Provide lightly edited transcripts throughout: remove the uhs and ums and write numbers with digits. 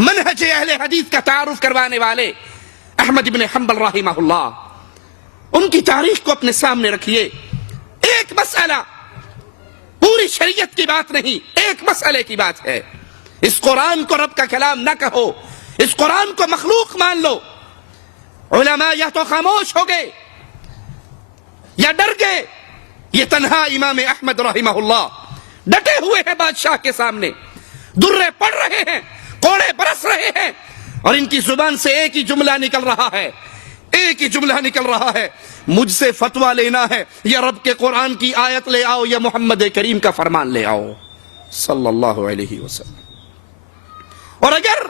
منہج اہل حدیث کا تعارف کروانے والے احمد بن حنبل رحمہ اللہ، ان کی تاریخ کو اپنے سامنے رکھیے. ایک مسئلہ، پوری شریعت کی بات نہیں، ایک مسئلے کی بات ہے. اس قرآن کو رب کا کلام نہ کہو، اس قرآن کو مخلوق مان لو. علماء یا تو خاموش ہو گئے یا ڈر گئے. یہ تنہا امام احمد رحمہ اللہ ڈٹے ہوئے ہیں بادشاہ کے سامنے، درے پڑ رہے ہیں، کوڑے برس رہے ہیں، اور ان کی زبان سے ایک ہی جملہ نکل رہا ہے، ایک ہی جملہ نکل رہا ہے: مجھ سے فتویٰ لینا ہے، یا رب کے قرآن کی آیت لے آؤ یا محمد کریم کا فرمان لے آؤ صلی اللہ علیہ وسلم. اور اگر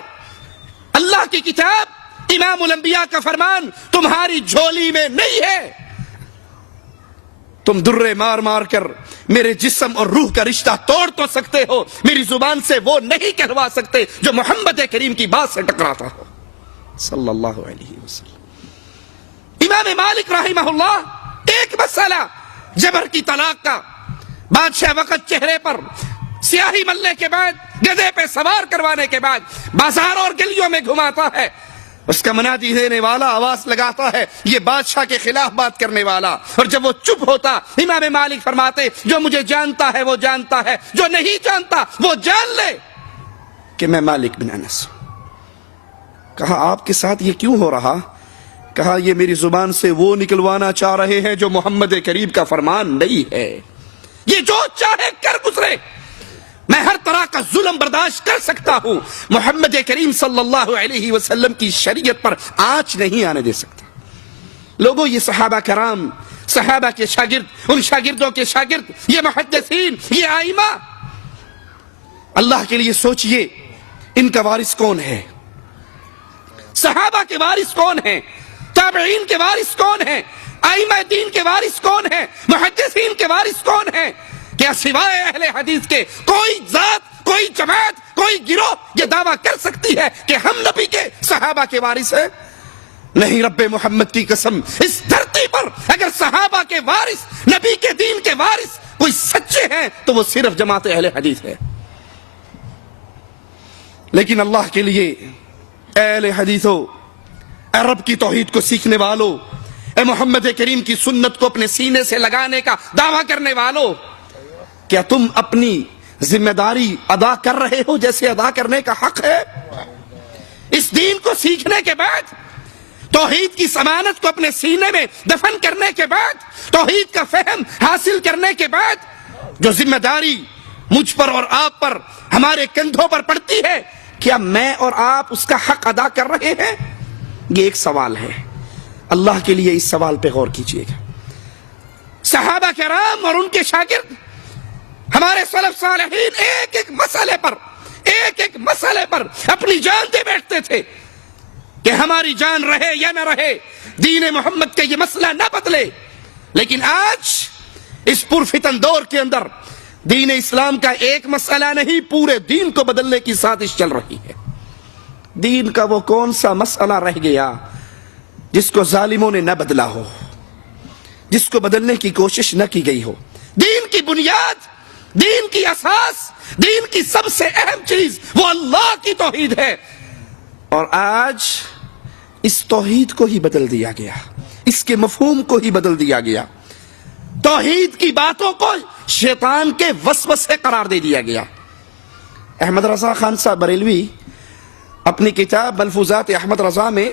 اللہ کی کتاب، امام الانبیاء کا فرمان تمہاری جھولی میں نہیں ہے، تم درے مار مار کر میرے جسم اور روح کا رشتہ توڑ تو سکتے ہو، میری زبان سے وہ نہیں کہلوا سکتے جو محمد کریم کی بات سے ٹکراتا ہو صلی اللہ علیہ وسلم. امام مالک رحمہ اللہ ایک مسئلہ جبر کی طلاق کا، بادشاہ وقت چہرے پر سیاہی ملنے کے بعد، گدھے پہ سوار کروانے کے بعد بازاروں اور گلیوں میں گھماتا ہے. اس کا منادی دینے والا آواز لگاتا ہے، یہ بادشاہ کے خلاف بات کرنے والا. اور جب وہ چپ ہوتا، امام مالک فرماتے: جو مجھے جانتا ہے وہ جانتا ہے، جو نہیں جانتا وہ جان لے کہ میں مالک بن انس. کہا آپ کے ساتھ یہ کیوں ہو رہا؟ کہا یہ میری زبان سے وہ نکلوانا چاہ رہے ہیں جو محمد کریم کا فرمان نہیں ہے. یہ جو چاہے کر گزرے، میں ہر طرح کا ظلم برداشت کر سکتا ہوں، محمد کریم صلی اللہ علیہ وسلم کی شریعت پر آنچ نہیں آنے دے سکتا. لوگوں، یہ صحابہ کرام، صحابہ کے شاگرد، ان شاگردوں کے شاگرد، یہ محدثین، یہ آئمہ، اللہ کے لیے سوچئے ان کا وارث کون ہے؟ صحابہ کے وارث کون ہیں؟ تابعین کے وارث کون ہیں؟ ائمہ دین کے وارث کون ہیں؟ محدثین کے وارث کون ہیں؟ کیا سوائے اہل حدیث کے کوئی ذات، کوئی جماعت، کوئی گروہ یہ دعویٰ کر سکتی ہے کہ ہم نبی کے صحابہ کے وارث ہیں؟ نہیں، رب محمد کی قسم، اس دھرتی پر اگر صحابہ کے وارث، نبی کے دین کے وارث کوئی سچے ہیں تو وہ صرف جماعت اہل حدیث ہے. لیکن اللہ کے لیے اے اہل حدیثو، اے رب کی توحید کو سیکھنے والو، اے محمد کریم کی سنت کو اپنے سینے سے لگانے کا دعویٰ کرنے والو، کیا تم اپنی ذمہ داری ادا کر رہے ہو جیسے ادا کرنے کا حق ہے؟ اس دین کو سیکھنے کے بعد، توحید کی ضمانت کو اپنے سینے میں دفن کرنے کے بعد، توحید کا فہم حاصل کرنے کے بعد، جو ذمہ داری مجھ پر اور آپ پر، ہمارے کندھوں پر پڑتی ہے، کیا میں اور آپ اس کا حق ادا کر رہے ہیں؟ یہ ایک سوال ہے. اللہ کے لیے اس سوال پہ غور کیجئے گا. صحابہ کرام اور ان کے شاگرد، ہمارے سلف صالحین ایک ایک مسئلے پر اپنی جان دے بیٹھتے تھے کہ ہماری جان رہے یا نہ رہے، دین محمد کا یہ مسئلہ نہ بدلے. لیکن آج اس پرفتن دور کے اندر دین اسلام کا ایک مسئلہ نہیں، پورے دین کو بدلنے کی سازش چل رہی ہے. دین کا وہ کون سا مسئلہ رہ گیا جس کو ظالموں نے نہ بدلا ہو، جس کو بدلنے کی کوشش نہ کی گئی ہو؟ دین کی بنیاد، دین کی اساس، دین کی سب سے اہم چیز وہ اللہ کی توحید ہے. اور آج اس توحید کو ہی بدل دیا گیا، اس کے مفہوم کو ہی بدل دیا گیا، توحید کی باتوں کو شیطان کے وسوسے قرار دے دیا گیا. احمد رضا خان صاحب بریلوی اپنی کتاب ملفوظات احمد رضا میں